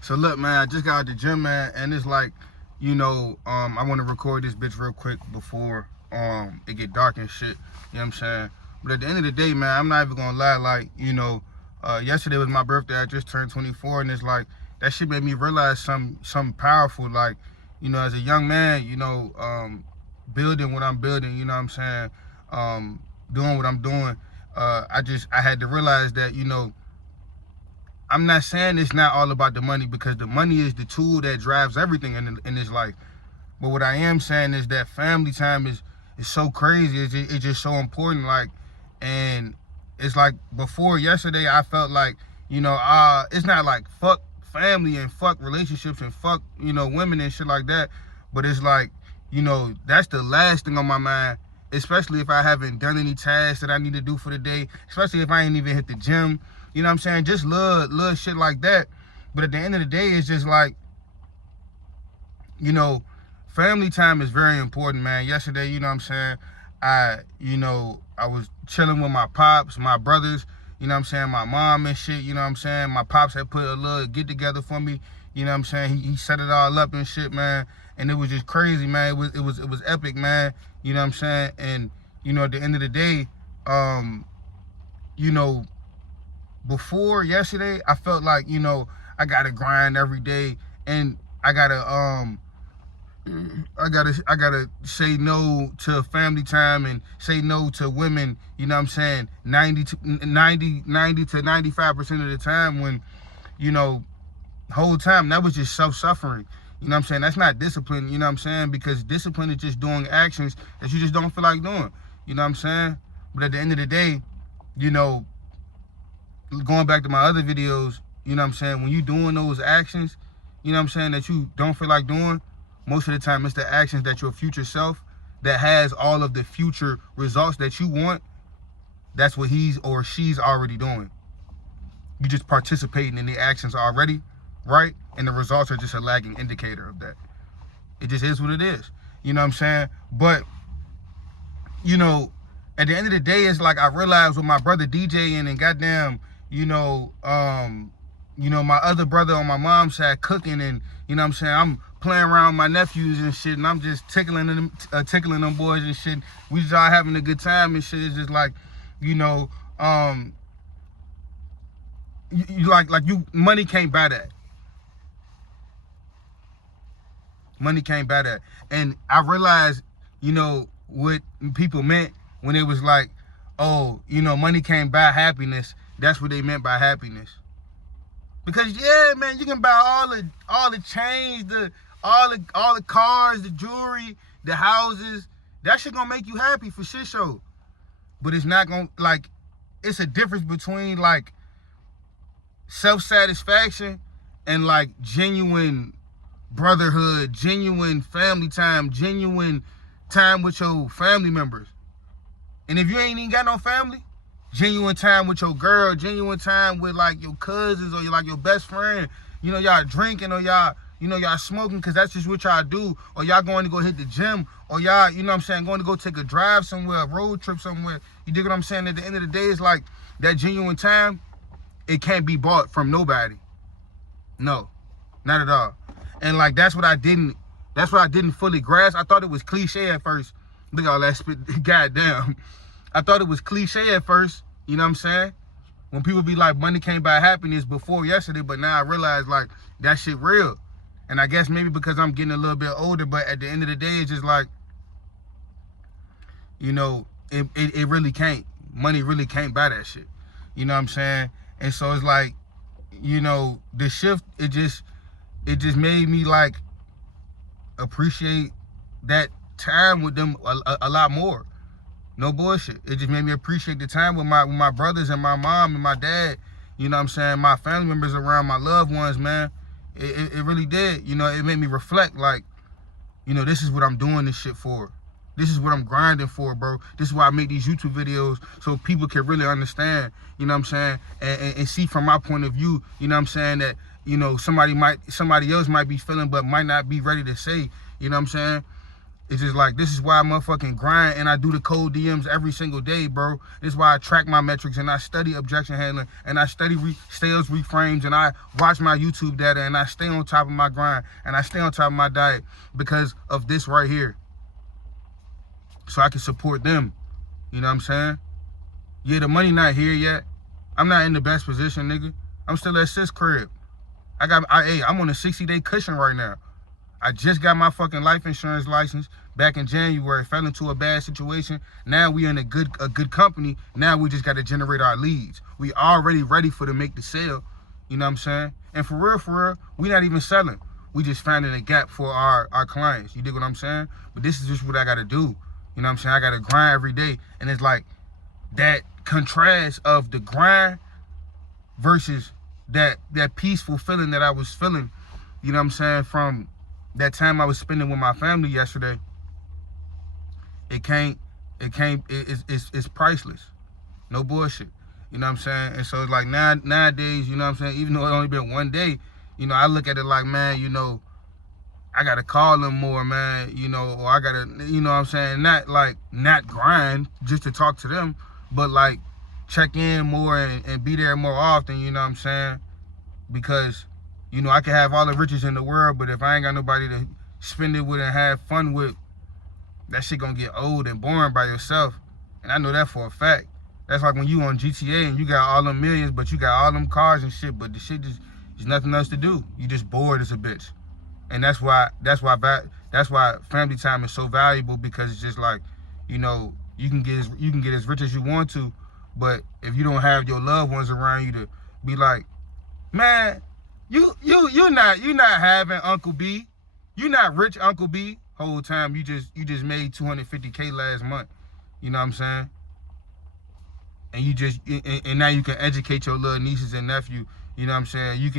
So look, man, I just got out the gym, man, and it's like, I want to record this bitch real quick before it get dark and shit. You know what I'm saying? But at the end of the day, man, I'm not even gonna lie. Like, yesterday was my birthday. I just turned 24, and it's like that shit made me realize something powerful. Like, as a young man, building what I'm building. You know what I'm saying? Doing what I'm doing. I had to realize that, I'm not saying it's not all about the money, because the money is the tool that drives everything in this life. But what I am saying is that family time is so crazy. It's just so important. Like, and it's like before yesterday, I felt like, it's not like fuck family and fuck relationships and fuck, women and shit like that. But it's like, that's the last thing on my mind, especially if I haven't done any tasks that I need to do for the day, especially if I ain't even hit the gym. You know what I'm saying? Just little shit like that. But at the end of the day, it's just like, family time is very important, man. Yesterday, you know what I'm saying, I was chilling with my pops, my brothers, you know what I'm saying, my mom and shit, you know what I'm saying. My pops had put a little get together for me, you know what I'm saying. He set it all up and shit, man. And it was just crazy, man. It was epic, man. You know what I'm saying? And, at the end of the day, before yesterday, I felt like, I gotta grind every day, and I gotta say no to family time and say no to women, you know what I'm saying, 90 to 95% of the time, when, whole time that was just self-suffering. You know what I'm saying? That's not discipline, you know what I'm saying? Because discipline is just doing actions that you just don't feel like doing. You know what I'm saying? But at the end of the day, going back to my other videos, you know what I'm saying, when you doing those actions, you know what I'm saying, that you don't feel like doing, most of the time it's the actions that your future self, that has all of the future results that you want, that's what he's or she's already doing. You just participating in the actions already, right? And the results are just a lagging indicator of that. It just is what it is. You know what I'm saying? But, at the end of the day, it's like I realized with my brother DJing and goddamn, my other brother on my mom's side cooking, and, you know what I'm saying, I'm playing around with my nephews and shit, and I'm just tickling them boys and shit. We just all having a good time and shit. It's just like, money can't buy that. Money can't buy that. And I realized, what people meant when it was like, oh, money can't buy happiness. That's what they meant by happiness. Because yeah, man, you can buy all the chains, all the cars, the jewelry, the houses. That shit gonna make you happy for shit show. But it's not gonna, like, it's a difference between like self-satisfaction and like genuine brotherhood, genuine family time, genuine time with your family members. And if you ain't even got no family, genuine time with your girl, genuine time with like your cousins or your best friend. Y'all drinking, or y'all smoking, because that's just what y'all do. Or y'all going to go hit the gym, or y'all, going to go take a drive somewhere, a road trip somewhere. You dig what I'm saying? At the end of the day, it's like that genuine time, it can't be bought from nobody. No, not at all. And like that's what I didn't fully grasp. I thought it was cliche at first. Look at all that spit, goddamn. I thought it was cliche at first, you know what I'm saying? When people be like, money can't buy happiness before yesterday, but now I realize like that shit real. And I guess maybe because I'm getting a little bit older, but at the end of the day, it's just like, it really can't. Money really can't buy that shit. You know what I'm saying? And so it's like, the shift, it just made me like appreciate that time with them a lot more. No bullshit. It just made me appreciate the time with my brothers and my mom and my dad. You know what I'm saying? My family members around, my loved ones, man. It really did. It made me reflect like, this is what I'm doing this shit for. This is what I'm grinding for, bro. This is why I make these YouTube videos, so people can really understand, you know what I'm saying? And see from my point of view, you know what I'm saying, that, somebody else might be feeling but might not be ready to say, you know what I'm saying? It's just like, this is why I motherfucking grind and I do the cold DMs every single day, bro. This is why I track my metrics and I study objection handling and I study sales reframes and I watch my YouTube data and I stay on top of my grind and I stay on top of my diet because of this right here. So I can support them. You know what I'm saying? Yeah, the money not here yet. I'm not in the best position, nigga. I'm still at sis crib. I'm on a 60-day cushion right now. I just got my fucking life insurance license back in January. Fell into a bad situation. Now we in a good company. Now we just got to generate our leads. We already ready to make the sale. You know what I'm saying? And for real, we not even selling. We just finding a gap for our clients. You dig what I'm saying? But this is just what I got to do. You know what I'm saying? I got to grind every day. And it's like that contrast of the grind versus that peaceful feeling that I was feeling. You know what I'm saying? From that time I was spending with my family yesterday, it's priceless. No bullshit. You know what I'm saying? And so it's like nowadays, you know what I'm saying, even though it only been one day, you know, I look at it like, man, you know, I gotta call them more, man, you know, or I gotta, you know what I'm saying, not grind just to talk to them, but like check in more and be there more often, you know what I'm saying? Because, you know, I can have all the riches in the world, but if I ain't got nobody to spend it with and have fun with, that shit gonna get old and boring by yourself. And I know that for a fact. That's like when you on GTA and you got all them millions, but you got all them cars and shit, but the shit just, there's nothing else to do. You just bored as a bitch. And that's why family time is so valuable, because it's just like, you know, you can get as rich as you want to, but if you don't have your loved ones around you to be like, man, you not having Uncle B. You not rich Uncle B. Whole time you just made $250K last month. You know what I'm saying? And now you can educate your little nieces and nephew. You know what I'm saying? You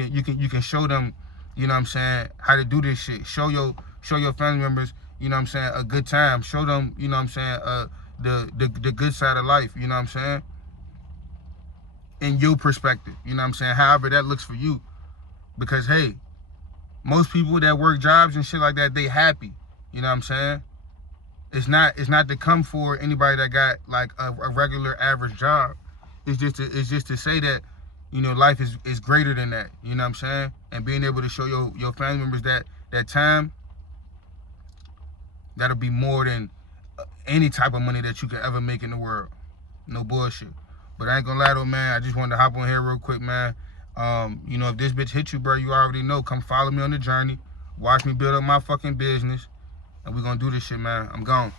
can show them, you know what I'm saying, how to do this shit. Show your family members, you know what I'm saying, a good time. Show them, you know what I'm saying, the good side of life, you know what I'm saying? In your perspective, you know what I'm saying? However that looks for you. Because hey, most people that work jobs and shit like that, they happy. You know what I'm saying? It's not to come for anybody that got like a regular average job. It's just to say that, you know, life is greater than that. You know what I'm saying? And being able to show your family members that time, that'll be more than any type of money that you could ever make in the world. No bullshit. But I ain't gonna lie though, man. I just wanted to hop on here real quick, man. You know, if this bitch hit you, bro, you already know. Come follow me on the journey. Watch me build up my fucking business. And we gonna do this shit, man. I'm gone.